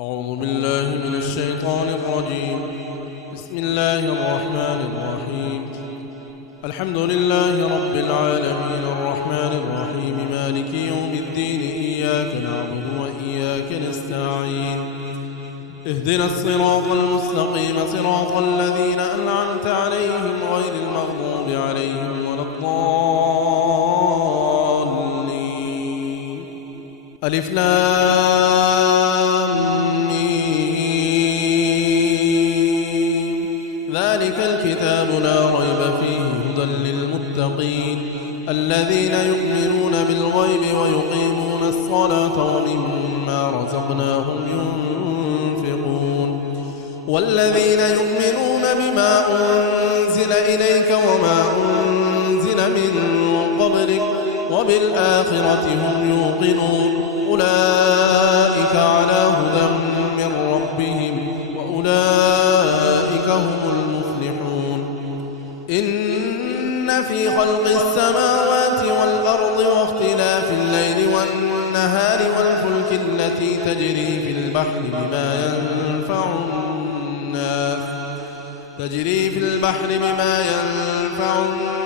أعوذ بالله من الشيطان الرجيم. بسم الله الرحمن الرحيم. الحمد لله رب العالمين الرحمن الرحيم مالك يوم الدين إياك نعبد وإياك نستعين اهدنا الصراط المستقيم صراط الذين أنعمت عليهم غير المغضوب عليهم ولا الضالين. ألف لام ذلك الكتاب لا ريب فيه هدى للمتقين الذين يؤمنون بالغيب ويقيمون الصلاة ومما رزقناهم ينفقون والذين يؤمنون بما أنزل إليك وما أنزل من قبلك وبالآخرة هم يوقنون أولئك على هدى من ربهم وأولئك هم المفلحون. إن في خلق السماوات والأرض واختلاف الليل والنهار والفلك التي تجري في البحر بما ينفع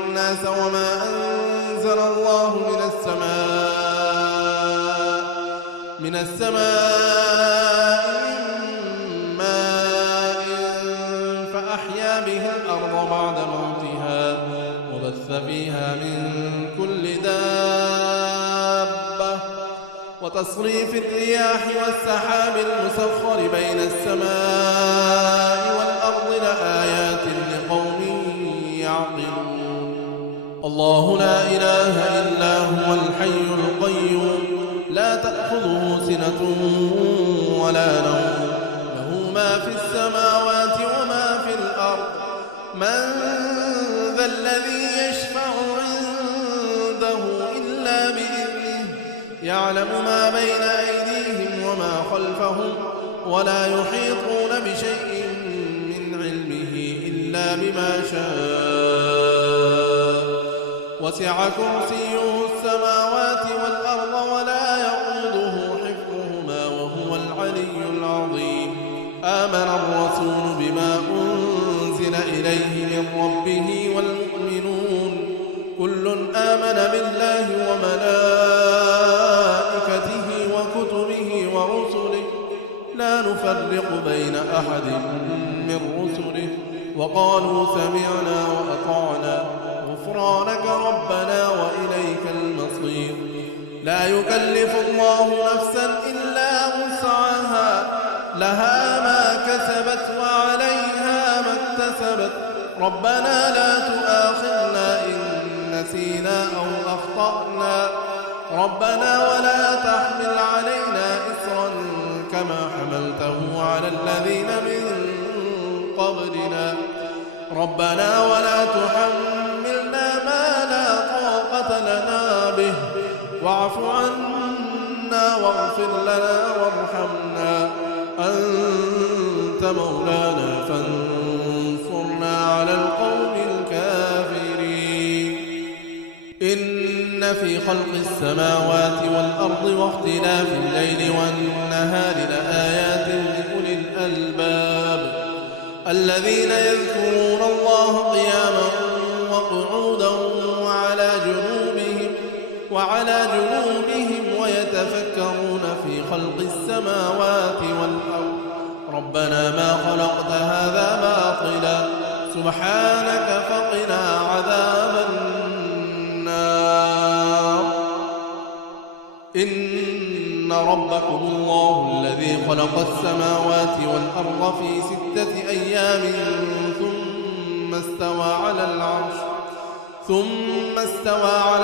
الناس وما أنزل الله من السماء من ماء فأحيا به الأرض بعد موتها وبث فيها من كل دابة وتصريف الرياح والسحاب المسخر بين السماء والأرض لآيات لقوم يعقلون. الله لا إله إلا هو الحي القيوم لا تأخذه سنة ولا نوم له ما في السماوات وما في الأرض من ذا الذي يشفع عنده إلا بإذنه يعلم ما بين أيديهم وما خلفهم ولا يحيطون بشيء من علمه إلا بما شاء وسع كرسيه السماوات والأرض ولا يؤوده حفظهما وهو العلي العظيم. آمن الرسول بما أنزل إليه من ربه والمؤمنون كل آمن بالله وملائكته وكتبه ورسله لا نفرق بين أحد من رسله وقالوا سمعنا وأطعنا غفرانك ربنا وإليك المصير. لا يكلف الله نفسا إلا وسعها لها ما كسبت وعليها ما اكتسبت ربنا لا تؤاخذنا إن نسينا أو أخطأنا ربنا ولا تحمل علينا إصرا كما حملته على الذين من قبلنا ربنا ولا تحملنا ما لا طاقة لنا به واعف عنا واغفر لنا وارحمنا أنت مولانا فانصرنا على القوم الكافرين. إن في خلق السماوات والأرض واختلاف الليل والنهار لآيات لأولي الألباب الذين يذكرون الله قياما وقعودا وعلى جنوبهم ويتفكرون في خلق السماوات والأرض ربنا ما خلقت هذا باطلا سبحانك فقنا عذاب النار. إن ربكم الله الذي خلق السماوات والأرض في 6 أيام ثم استوى على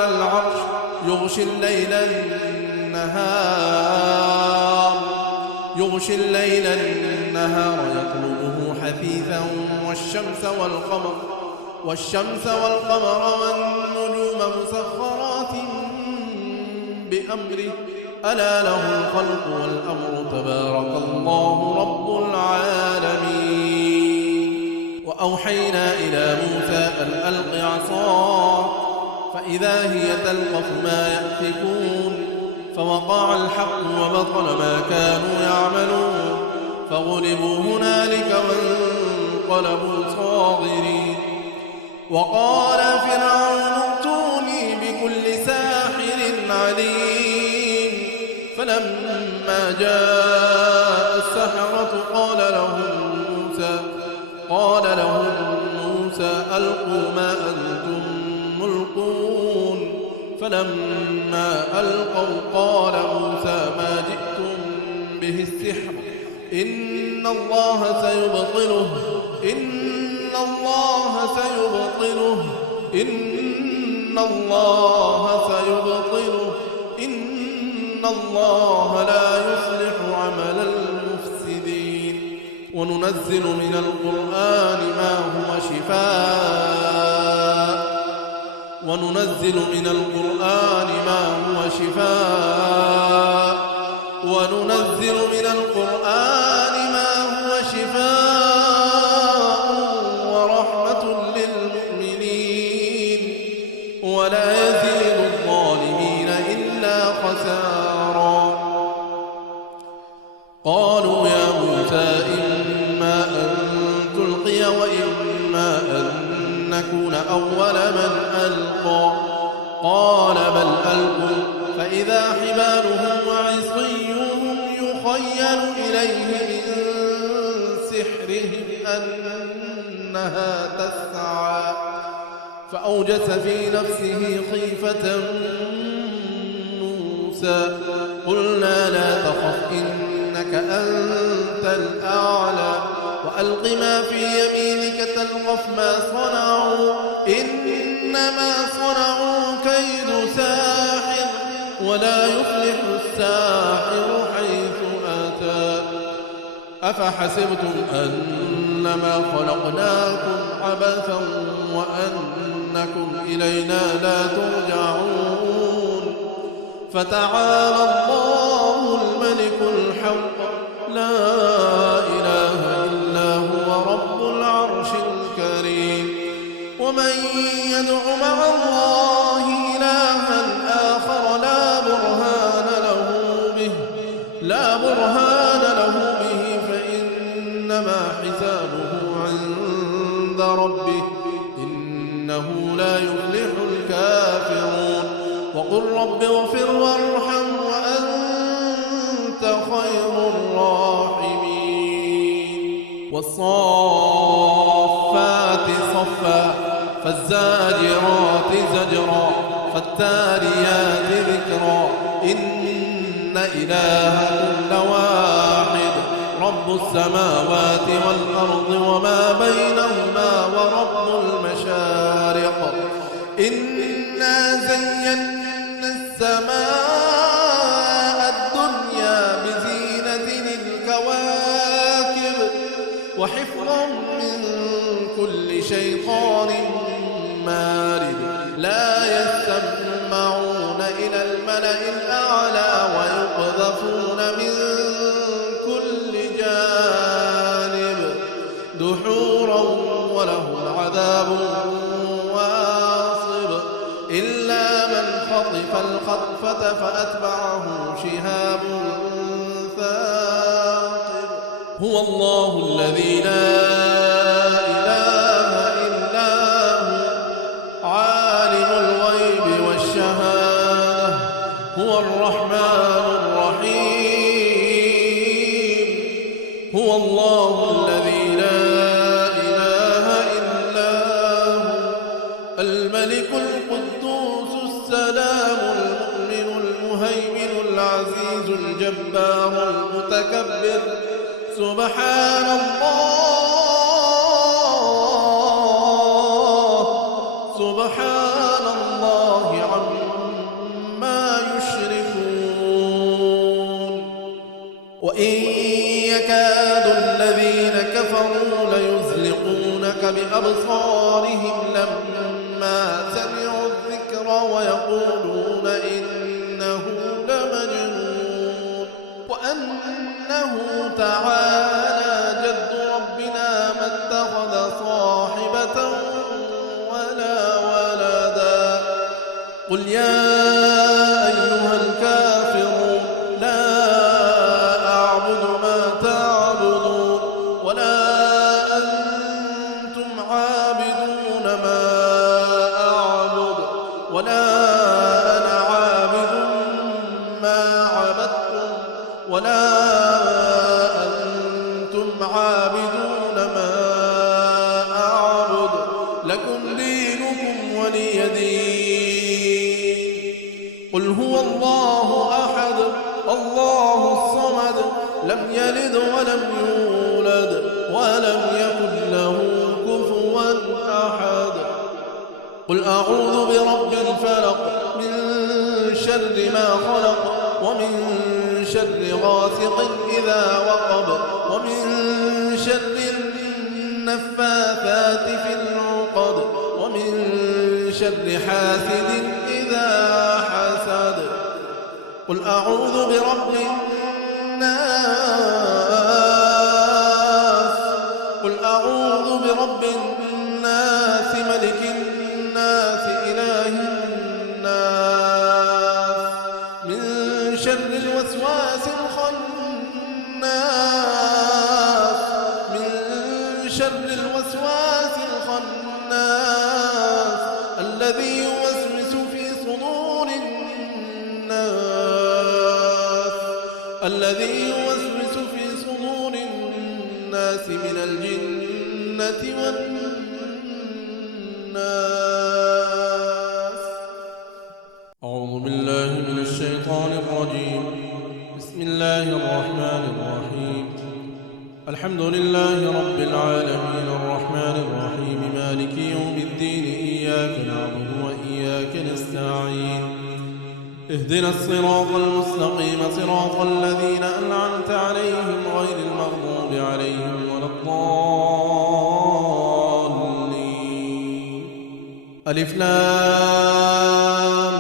العرش يغشي الليل النهار يطلبه حثيثا والشمس والقمر والنجوم مسخرات بأمره ألا له الخلق والأمر تبارك الله رب العالمين. وأوحينا إلى موسى أن ألق عصاك فإذا هي تلقف ما يأفكون فوقع الحق وبطل ما كانوا يعملون فغلبوا هنالك وانقلبوا صاغرين. وقال فرعون ائتوني بكل ساحر عليم. فلما جاء السحرة قال لهم موسى ألقوا ما أنتم ملقون. فلما ألقوا قال موسى ما جئتم به السحر إن الله سيبطله إن الله لا يصلح عمل المفسدين. وننزل من القرآن ما هو شفاء ورحمة للمؤمنين ولا يزيد الظالمين إلا خسارا. قالوا يا موسى إما أن تلقي وإما أن نكون أول من ألقى. قال بل ألقوا فإذا حبالهم وعصيهم يخيل إليه من سحرهم أنها تسعى. فأوجس في نفسه خيفة موسى. قلنا لا تخف إنك أنت الأعلى وألق ما في يمينك تلقف ما صنعوا إنما صنعوا كيد ساحر ولا يفلح الساحر حيث أتى. أفحسبتم أنما خلقناكم عبثا وأنكم إلينا لا ترجعون. فتعالى الله الملك الحق لا إله إلا هو رب العرش الكريم. ومن يدع مع الله إلها آخر لا برهان له به فإنما حسابه عند ربه إنه لا يفلح الكافرون. وقل رب اغفر وارحم وأنت خير الراحمين. والصافات صفا فالزاجرات زجرا فالتاليات ذكرا إن إلهكم لواحد رب السماوات والأرض وما بينهما ورب المشارق. إنا زينا السماء الدنيا بزينة الكواكب وحفظا من كل شيطان مارد. لا يسمعون إلى الملأ الأعلى ويقذفون من كل جانب دحورا ولهم عذاب واصب إلا من خطف الخطفة فأتبعه شهاب ثاقب. هو الله الذي لا إله إلا هو عالم الغيب والشهادة هو الرحمن الرحيم. هو الله الذي لا إله إلا هو الملك القدوس السلام المؤمن المهيمن العزيز الجبار المتكبر. سبحان الله عما يشركون. وإن يكاد الذين كفروا ليزلقونك بأبصارهم لما سمعوا الذكر ويقولون إنه لمجنون. وأنه تعالى جد ربنا ما اتخذ صاحبة ولا ولدا. قل يا أيها الكافرون لا أعبد ما تعبدون يلد ولم يولد ولم يكن له كفوا أحد. قل أعوذ برب الفلق من شر ما خلق ومن شر غاسق إذا وقب ومن شر النفاثات في العقد ومن شر حاسد إذا حسد. قل أعوذ برب الناس قل أعوذ برب الناس ملك الناس إله الناس من شر الوسواس الخناس الذي يوسوس في صدور الناس من الجنة والناس. أعوذ بالله من الشيطان الرجيم. بسم الله الرحمن الرحيم. الحمد لله رب العالمين الرحمن الرحيم مالك يوم الدين إياك نعبد وإياك نستعين اهدنا الصراط المستقيم صراط الذين أنعمت عليهم غير المغضوب عليهم ولا الضالين. ألف لام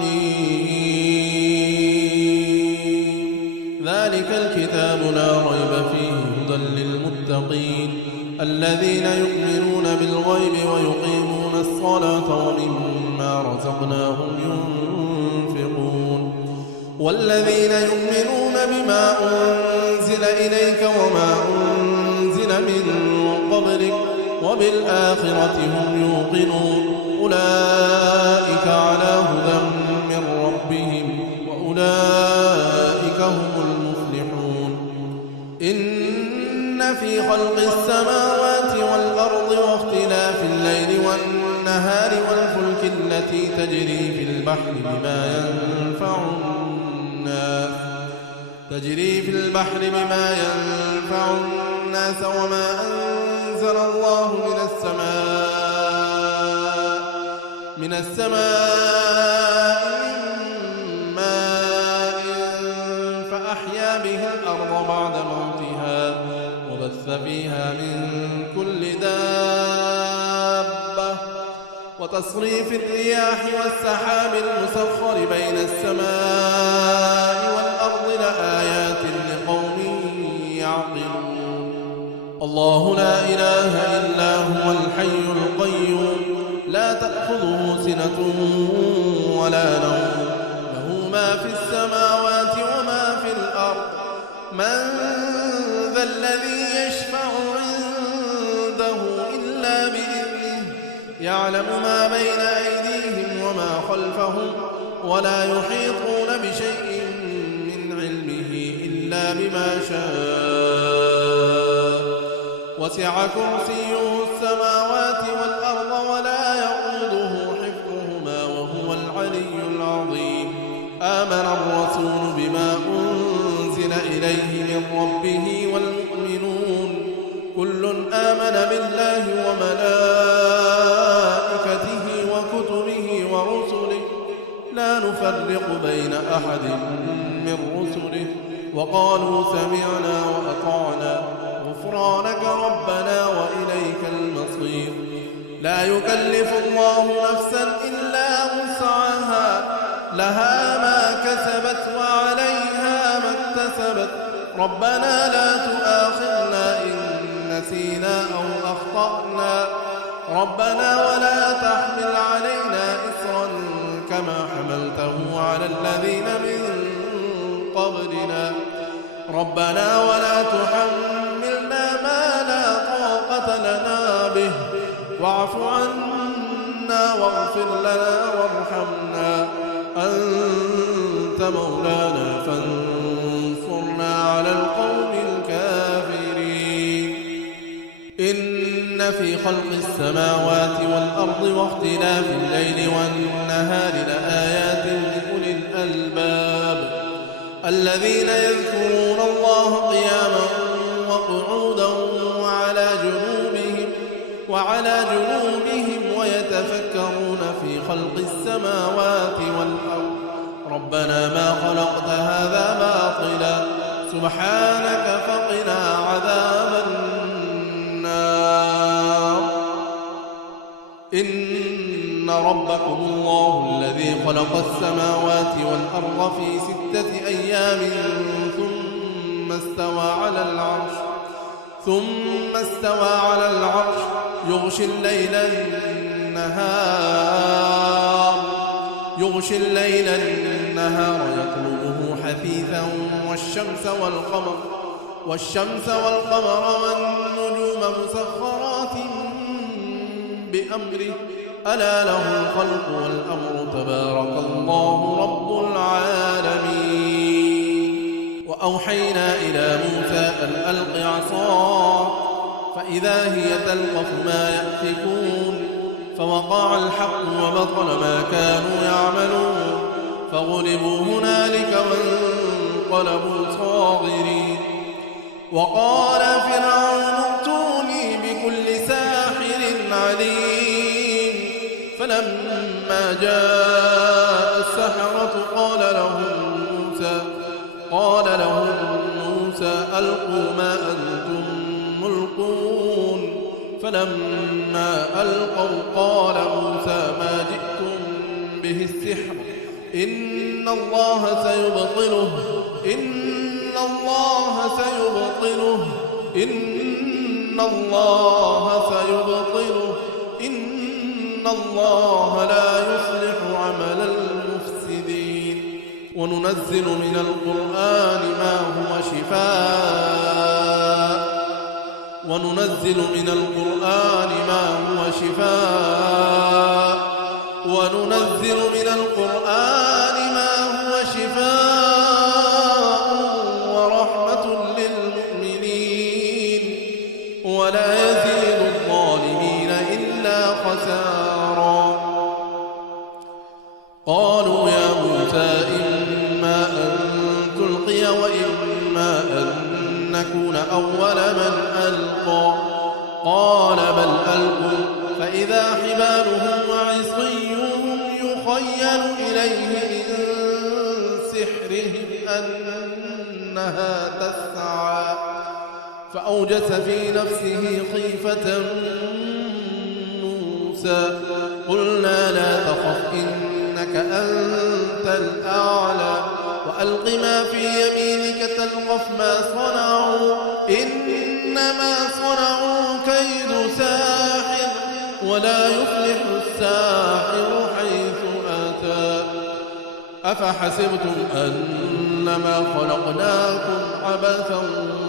ميم ذلك الكتاب لا ريب فيه هدى للمتقين الذين يؤمنون بالغيب ويقيمون الصلاة ومما رزقناهم ينفقون والذين يؤمنون بما أنزل إليك وما أنزل من قبلك وبالآخرة هم يوقنون أولئك على هدى من ربهم وأولئك هم المفلحون. إن في خلق السماوات والأرض واختلاف الليل والنهار والفلك التي تجري في البحر بما ينفع الناس وما أنزل الله من السماء من ماء فأحيا به الأرض بعد موتها وبث فيها من كل دابة وتصريف الرياح والسحاب المسخر بين السماء والأرض لآيات لقوم يعقلون. الله لا إله إلا هو الحي القيوم لا تأخذه سنة ولا نوم له ما في السماوات وما في الأرض. من ذا الذي يشفع عنده إلا بإذنه يعلم ما بين أيديهم وما خلفهم ولا يحيطون بشيء من علمه إلا بما شاء وسع كرسيه السماوات والأرض ولا يؤوده حفظهما وهو العلي العظيم. آمن الرسول بما أنزل إليه من ربه والمؤمنون كل آمن بالله وملائكته وكتبه ورسله لا نفرق بين أحد من رسله وقالوا سمعنا وأطعنا غفرانك ربنا وإليك المصير. لا يكلف الله نفسا إلا وسعها لها ما كسبت وعليها ما اكتسبت. ربنا لا تؤاخذنا إن نسينا أو أخطأنا ربنا ولا تحمل علينا إصرا كما حملته على الذين من قبلنا ربنا ولا تحملنا ما لا طاقة لنا به واعف عنا واغفر لنا وارحمنا أنت مولانا فانصرنا على القوم الكافرين. إن في خلق السماوات والأرض واختلاف الليل والنهار لآيات لأولي الألباب الذين يذكرون الله قياما وقعودا وعلى جنوبهم ويتفكرون في خلق السماوات والأرض ربنا ما خلقت هذا باطلا سبحانك فقنا عذاب النار إن ربكم الله الذي خلق السماوات والأرض في 6 أيام ثم استوى على العرش يغشي الليل النهار يطلبه حثيثا والشمس والقمر والنجوم مسخرات بأمره ألا له الخلق والأمر تبارك الله رب العالمين وأوحينا إلى موسى أن ألق عصاك فإذا هي تلقف ما يأفكون فوقع الحق وبطل ما كانوا يعملون فغلبوا هنالك وانقلبوا صاغرين وقال فرعون ائتوني بكل ساحر عليم فلما جاء السحرة قال لهم موسى ألقوا ما أنتم ملقون فلما ألقوا قال موسى ما جئتم به السحر إن الله سيبطله إن الله لا يصلح عمل المفسدين وننزل من القرآن ما هو شفاء وننزل من القرآن ما هو شفاء ورحمة للمؤمنين ولا يزيد الظالمين إلا خسارا قالوا يا موسى إما أن تلقي وإما أن نكون أول من ألقى قال بل ألقوا فإذا حبالهم وعصيهم يخيل إليه من سحرهم أنها تسعى فأوجس في نفسه خيفة موسى قلنا لا تخف إنك أنت الأعلى وألق ما في يمينك تلقف ما صنعوا إنما صنعوا كيد ساحر ولا يفلح الساحر حيث أتى أفحسبتم أنما خلقناكم عبثا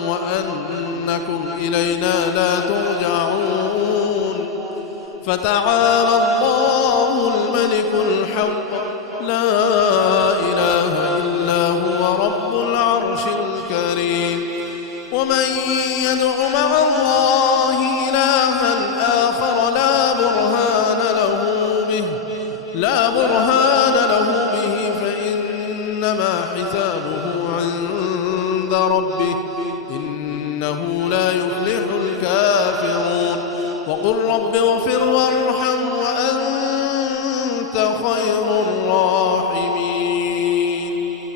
وأنكم إلينا لا ترجعون فتعالى الله الملك الحق لا إله إلا هو رب العرش الكريم ومن يدع مع الله إلها آخر لا برهان له به فإنما حسابه عند ربه إنه لا يفلح الكافرون وقل رب اغفر وارحم وأنت خير الراحمين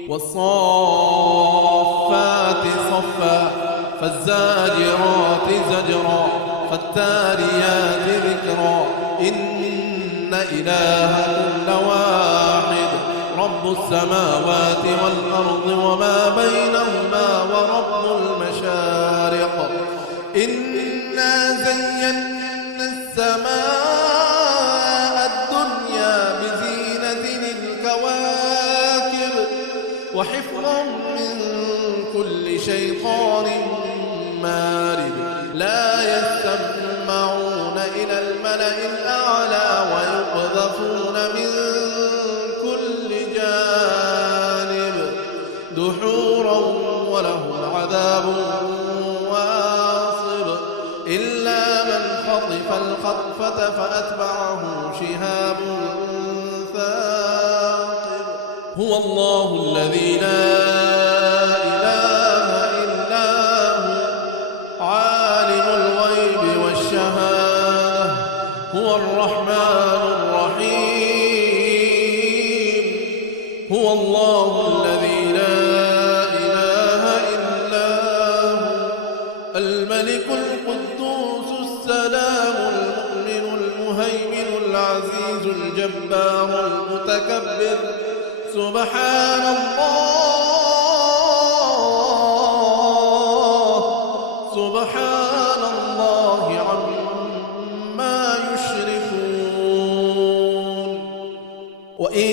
والصافات صفا فالزاجرات زجرا فالتاليات ذكرا إن إلهكم لواحد رب السماوات والأرض وما بينهما ورب المشارق إنا زينا السماء الدنيا بزينة الكواكب وحفظا من كل شيطان مارد لا يستمعون إلى الملأ الأعلى ويقذفون من كل جانب دحورا ولهم عذاب واصب إلا من خطف الخطفة فأتبعه شهاب ثاقب هو الله الذي لا إله إلا هو الرحمن الرحيم هو الله الذي لا إله إلا هو الملك القدوس السلام المؤمن المهيمن العزيز الجبار المتكبر سبحان الله عما يشركون وإن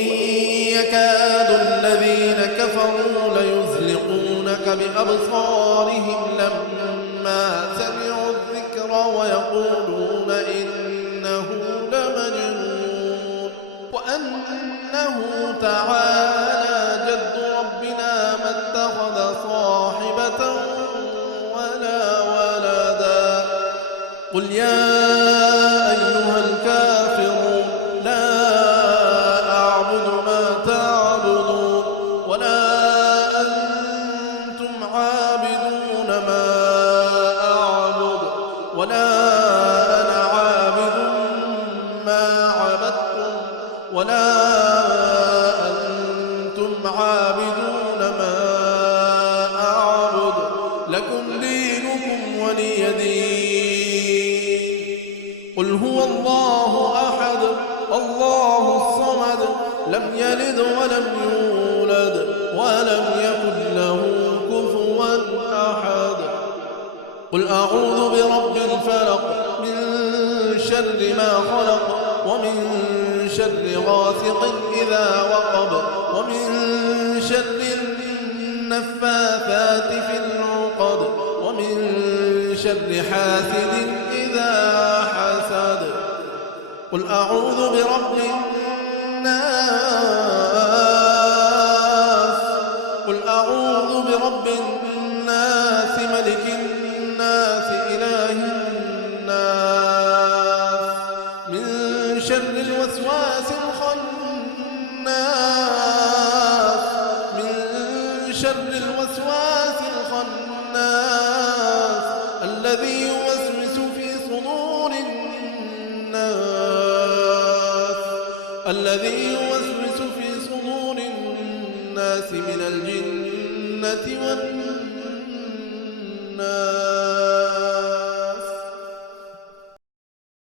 يكاد الذين كفروا ليزلقونك بأبصارهم لما سمعوا الذكر ويقولون إنه لمجنون وأنه تعالى جد ربنا ما اتخذ صاحبة ولا ولدا قل يا أيها الكافرون لا أعبد ما تعبدون ولا أنتم عابدون ما أعبد ولا أنا عابد ما عبدتم ولا أنتم عابدون ما أعبد لكم دينكم ولي دين قل هو الله أحد الله الصمد لم يلد ولم يولد ولم يكن له كفوا أحد قل أعوذ برب الفلق من شر ما خلق ومن شر غاسق إذا وقب ومن شر النفاثات في العقد ومن شر حاسد إذا حسد قل أعوذ برب الناس قل أعوذ برب الناس ملك الناس إله الناس من شر الوسواس الخناس من شر الوسواس الخناس الذي يوسوس في صدور الناس من الجنة والناس